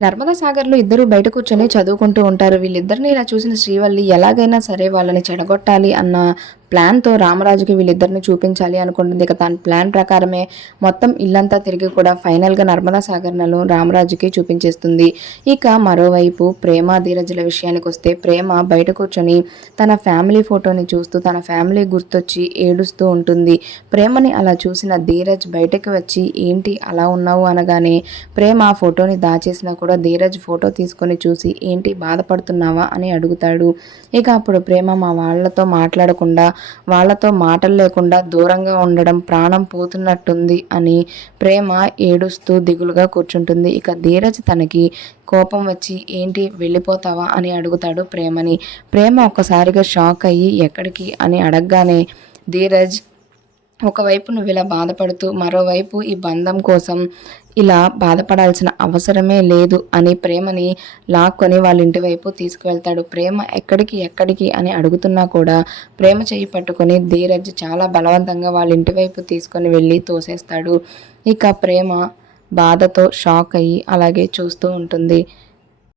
నర్మదా సాగర్లో ఇద్దరు బయట కూర్చొని చదువుకుంటూ ఉంటారు. వీళ్ళిద్దరిని ఇలా చూసిన శ్రీవల్లి ఎలాగైనా సరే వాళ్ళని చెడగొట్టాలి అన్న ప్లాన్తో రామరాజుకి వీళ్ళిద్దరిని చూపించాలి అనుకుంటుంది. ఇక తన ప్లాన్ ప్రకారమే మొత్తం ఇల్లంతా తిరిగి కూడా ఫైనల్గా నర్మదా సాగర్నలు రామరాజుకి చూపించేస్తుంది. ఇక మరోవైపు ప్రేమ ధీరజుల విషయానికి వస్తే ప్రేమ బయట కూర్చొని తన ఫ్యామిలీ ఫోటోని చూస్తూ తన ఫ్యామిలీ గుర్తొచ్చి ఏడుస్తూ ఉంటుంది. ప్రేమని అలా చూసిన ధీరజ్ బయటకు వచ్చి ఏంటి అలా ఉన్నావు? అనగానే ప్రేమ ఆ ఫోటోని దాచేసినా కూడా ధీరజ్ ఫోటో తీసుకొని చూసి ఏంటి బాధపడుతున్నావా? అని అడుగుతాడు. ఇక అప్పుడు ప్రేమ మా వాళ్ళతో మాట్లాడకుండా వాళ్ళతో మాటలు లేకుండా దూరంగా ఉండడం ప్రాణం పోతున్నట్టుంది అని ప్రేమ ఏడుస్తూ దిగులుగా కూర్చుంటుంది. ఇక ధీరజ్ తనకి కోపం వచ్చి ఏంటి వెళ్ళిపోతావా? అని అడుగుతాడు ప్రేమని. ప్రేమ ఒక్కసారిగా షాక్ అయ్యి ఎక్కడికి? అని అడగగానే ధీరజ్ ఒకవైపు నువ్వు ఇలా బాధపడుతూ మరోవైపు ఈ బంధం కోసం ఇలా బాధపడాల్సిన అవసరమే లేదు అని ప్రేమని లాక్కొని వాళ్ళ ఇంటి వైపు తీసుకువెళ్తాడు. ప్రేమ ఎక్కడికి ఎక్కడికి అని అడుగుతున్నా కూడా ప్రేమ చేయి పట్టుకొని ధీరజ్ చాలా బలవంతంగా వాళ్ళ ఇంటి వైపు తీసుకొని వెళ్ళి తోసేస్తాడు. ఇక ప్రేమ బాధతో షాక్ అయ్యి అలాగే చూస్తూ ఉంటుంది.